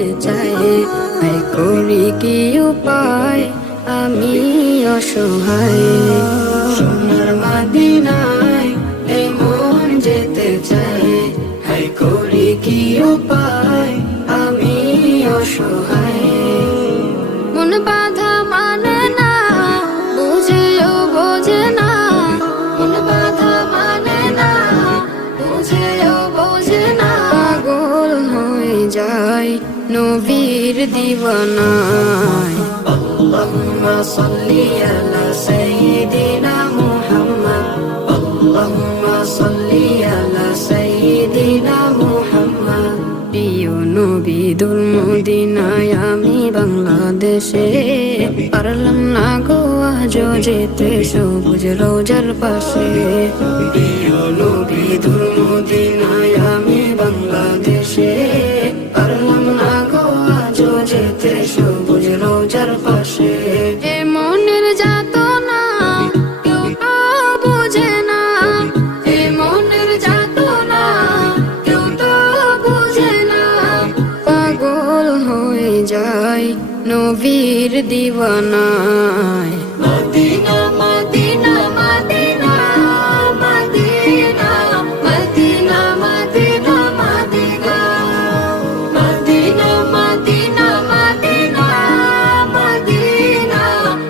I করি কি উপায়? আমি অসহায়। সোনার মাদিনায় এই মন যেতে চাই আই করি কি উপায়? আমি অসহায়। মন বাধা যায় নবীর দিওয়ানায়। আল্লাহুম্মা সাল্লি আলা সাইয়্যিদিনা মুহাম্মদ। আল্লাহুম্মা সাল্লি আলা সাইয়্যিদিনা মুহাম্মদ। প্রিয় নবী দুল মদিনায় আমি বাংলাদেশে পারলাম না গো আজ যেতে সবুজ রোজার পাশে। প্রিয় নবী দুল মদিনায় আমি বাংলাদেশে নবীর দিওয়ানায় Medina Medina Medina Medina Medina Medina Medina Medina Medina Medina Medina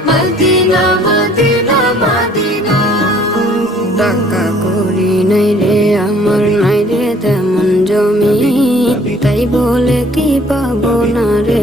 Medina Medina Medina টাকা করি নাই রে আমার নাই রে তেমন জমি তাই বলে কি পাবো না রে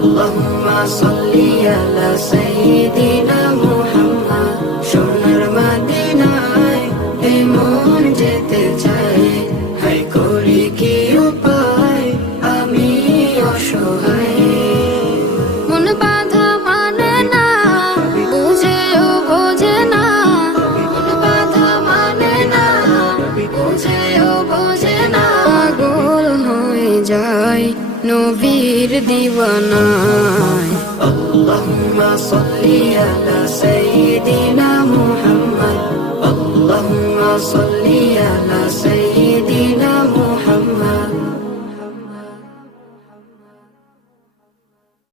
আল্লাহুম্মা সাল্লি আলা সাইয়্যিদিনা মুহাম্মদ সোনার মদিনায় এ মন যেতে চাই হাই করি কি উপায়? আমি অসহায়। মন বাধা মানে না, বুঝেও বোঝে না। মন বাধা মানে না, বুঝেও বোঝে না। পাগল হয়ে যায়। নবীর দিওয়ানায়। আল্লাহুম্মা সাল্লি আলা